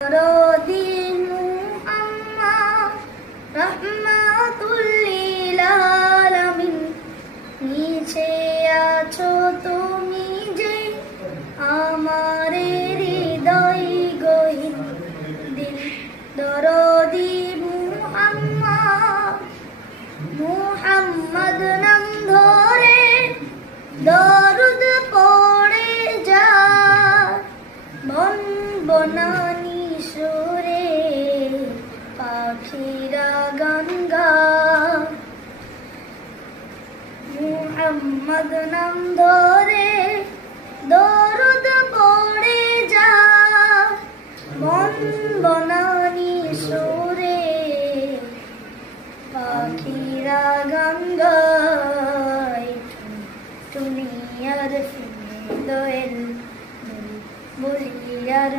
রদি মুহাম্মদ রাহমাতুল লিল আলামিন, নিচে আছো তুমি যে আমার হৃদয় গহীন দিল। দরদি মুহাম্মদ নাম ধরে দরুদ পড়ে যা, বন বনানি সুরে পাখিরা গান গায়। মুহাম্মদ নাম ধরে দরুদ পড়ে যা, বন বনানি সুরে পাখিরা গান গায়। তুমি আর ফিরে দোয়েল বুঝি আর